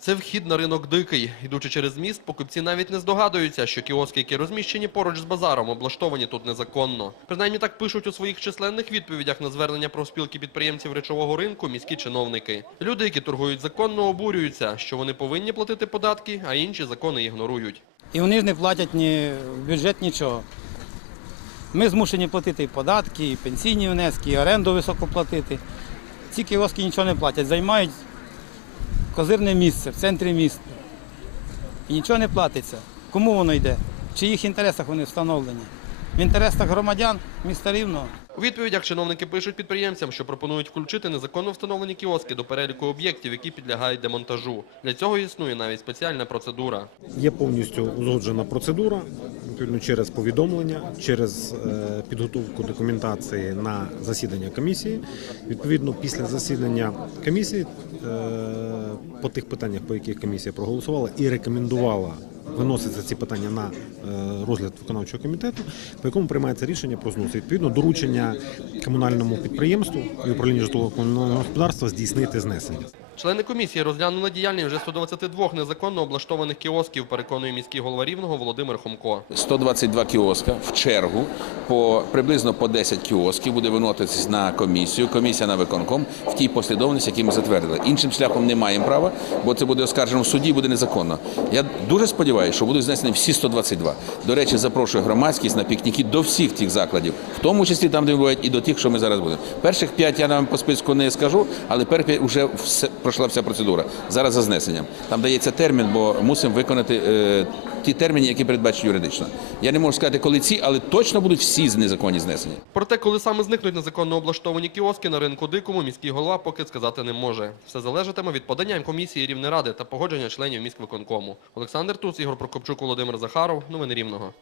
Це вхід на ринок дикий. Ідучи через міст, покупці навіть не здогадуються, що кіоски, які розміщені поруч з базаром, облаштовані тут незаконно. Принаймні так пишуть у своїх численних відповідях на звернення профспілки підприємців речового ринку міські чиновники. Люди, які торгують законно, обурюються, що вони повинні платити податки, а інші закони ігнорують. І вони ж не платять ні в бюджет нічого. Ми змушені платити і податки, і пенсійні внески, і оренду високо платити. Ці кіоски нічого не платять, займають козирне місце в центрі міста. І нічого не платиться. Кому воно йде? В чиїх інтересах вони встановлені? В інтересах громадян міста Рівного. У відповідях чиновники пишуть підприємцям, що пропонують включити незаконно встановлені кіоски до переліку об'єктів, які підлягають демонтажу. Для цього існує навіть спеціальна процедура. Є повністю узгоджена процедура, через повідомлення, через е, підготовку документації на засідання комісії. Відповідно, після засідання комісії е, по тих питаннях, по яких комісія проголосувала і рекомендувала виносити ці питання на е, розгляд виконавчого комітету, по якому приймається рішення про знос. Відповідно, доручення комунальному підприємству і управлінню житлового комунального господарства здійснити знесення. Члени комісії розглянули діяльність вже 122 незаконно облаштованих кіосків, переконує міський голова Рівного Володимир Хомко. 122 кіоска в чергу по приблизно по 10 кіосків буде виноситись на комісію. Комісія на виконком в тій послідовності, які ми затвердили. Іншим шляхом не маємо права, бо це буде оскаржено в суді, буде незаконно. Я дуже сподіваюся, що будуть знесені всі 122. До речі, запрошую громадськість на пікніки до всіх тих закладів, в тому числі там, де бувають, і до тих, що ми зараз будемо. Перших п'ять я нам по списку не скажу, але п'ять вже все пройшла вся процедура. Зараз за знесенням. Там дається термін, бо мусимо виконати е, ті терміни, які передбачені юридично. Я не можу сказати, коли ці, але точно будуть всі незаконні знесені. Проте, коли саме зникнуть незаконно облаштовані кіоски на ринку дикому, міський голова поки сказати не може. Все залежатиме від подання комісії Рівнеради та погодження членів міськвиконкому. Олександр Туц, Ігор Прокопчук, Володимир Захаров. Новини Рівного.